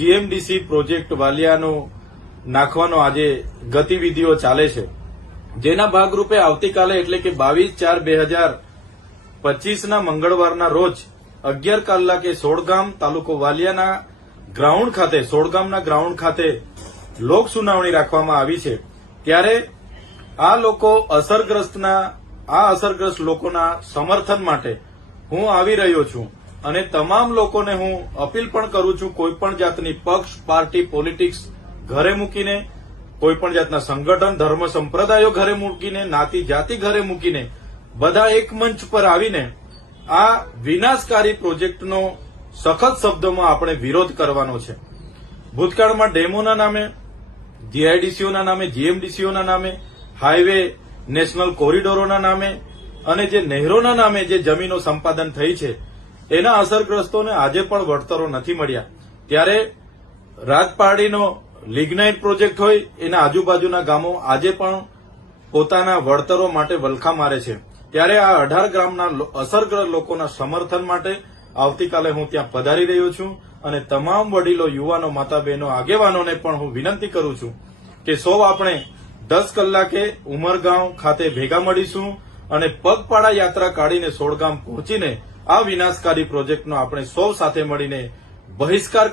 GMDC project વાલિયાનો નાખવાનો આજે ગતિવિધિઓ ચાલે છે. જેના ભાગરૂપે આવતીકાલે એટલે કે બાવીસ ચાર બે હજાર પચીસના મંગળવારના રોજ અગિયાર કલાકે સોળગામ તાલુકો વાલિયાના ગ્રાઉન્ડ ખાતે, સોળગામના ગ્રાઉન્ડ ખાતે લોક સુનાવણી રાખવામાં આવી છે. ત્યારે આ લોકો અસરગ્રસ્તના, આ અસરગ્રસ્ત લોકોના સમર્થન માટે હું આવી રહ્યો છું. અને તમામ લોકોને હું અપીલ પણ કરું છું કોઈપણ જાતની પક્ષ, પાર્ટી, પોલિટિક્સ ઘરે મૂકીને કોઈપણ જાતના સંગઠન, ધર્મ, સંપ્રદાયો ઘરે મૂકીને, નાતી, જાતિ ઘરે મૂકીને, બધા એક મંચ પર આવીને આ વિનાશકારી પ્રોજેક્ટનો સખત શબ્દોમાં આપણે વિરોધ કરવાનો છે. ભૂતકાળમાં ડેમોના નામે જીઆઈડીસીઓના નામે, જીએમડીસીઓના નામે, હાઈવે, નેશનલ કોરિડોરોના નામે અને જે નહેરોના નામે જે જમીનો સંપાદન થઈ છે એના અસરગ્રસ્તોને આજે પણ વળતરો નથી મળ્યા. ત્યારે રાજપાડીનો લિગ્નાઇટ પ્રોજેક્ટ હોય, એના આજુબાજુના ગામો આજે પણ પોતાના વળતરો માટે વલખા મારે છે. ત્યારે આ અઢાર ગ્રામના અસરગ્રસ્ત લોકોના સમર્થન માટે આવતીકાલે હું ત્યાં પધારી રહ્યો છું અને તમામ વડીલો, યુવાનો માતા બહેનો આગેવાનોને પણ હું વિનંતી કરું છું કે સૌ આપણે દસ કલાકે ઉમરગાંવ ખાતે ભેગા મળીશું અને પગપાળા યાત્રા કાઢીને સોળગામ પહોંચીને આ વિનાશકારી પ્રોજેક્ટનો આપણે સૌ સાથે મળીને બહિષ્કાર